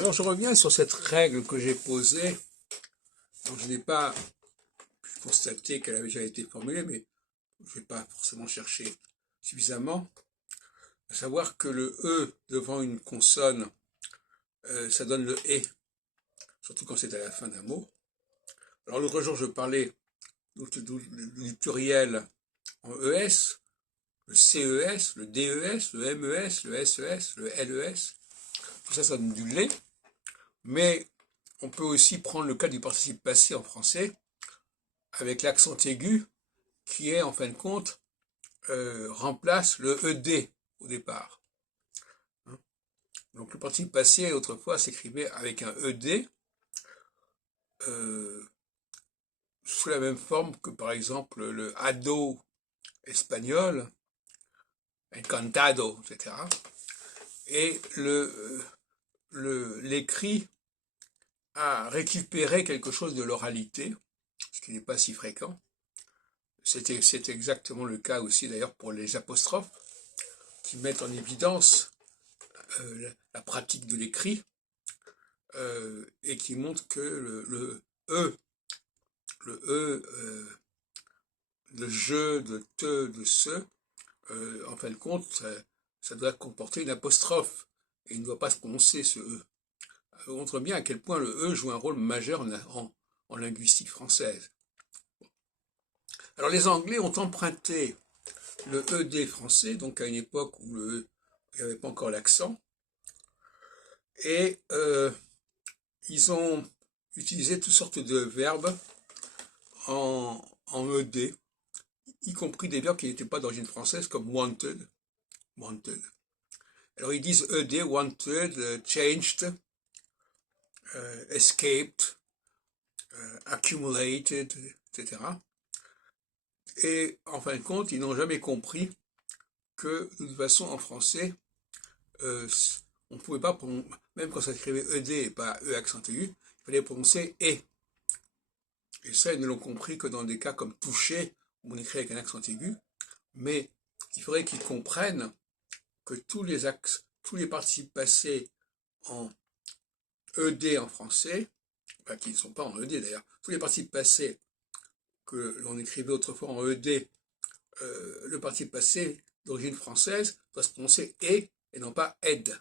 Alors je reviens sur cette règle que j'ai posée, dont je n'ai pas pu constater qu'elle avait déjà été formulée, mais je ne vais pas forcément chercher suffisamment, à savoir que le E devant une consonne, ça donne le E, surtout quand c'est à la fin d'un mot. Alors l'autre jour je parlais du pluriel en ES, le CES, le DES, le MES, le SES, le LES, tout ça, ça donne du lait, mais on peut aussi prendre le cas du participe passé en français, avec l'accent aigu, qui est en fin de compte, remplace le ED au départ. Donc le participe passé autrefois s'écrivait avec un ED, sous la même forme que par exemple le ado espagnol, encantado, etc. Et l'écrit a récupéré quelque chose de l'oralité, ce qui n'est pas si fréquent. C'est exactement le cas aussi d'ailleurs pour les apostrophes, qui mettent en évidence la pratique de l'écrit, et qui montrent que E, le E, le je, de te, de ce, en fin de compte, ça doit comporter une apostrophe, et il ne doit pas se prononcer ce E. Ça montre bien à quel point le E joue un rôle majeur en linguistique française. Alors les Anglais ont emprunté le ED français, donc à une époque où le E, il n'y avait pas encore l'accent, et ils ont utilisé toutes sortes de verbes en ED, y compris des verbes qui n'étaient pas d'origine française, comme wanted, wanted. Alors ils disent ED, wanted, changed, escaped, accumulated, etc. Et en fin de compte, ils n'ont jamais compris que de toute façon en français, on ne pouvait pas, même quand ça s'écrivait ED et pas E accent aigu, il fallait prononcer E. Et ça, ils ne l'ont compris que dans des cas comme toucher, où on écrit avec un accent aigu, mais il faudrait qu'ils comprennent que tous les participes passés en ED en français, qui ne sont pas en ED d'ailleurs, tous les participes passés que l'on écrivait autrefois en ED, le participe passé d'origine française doit se prononcer et non pas ed.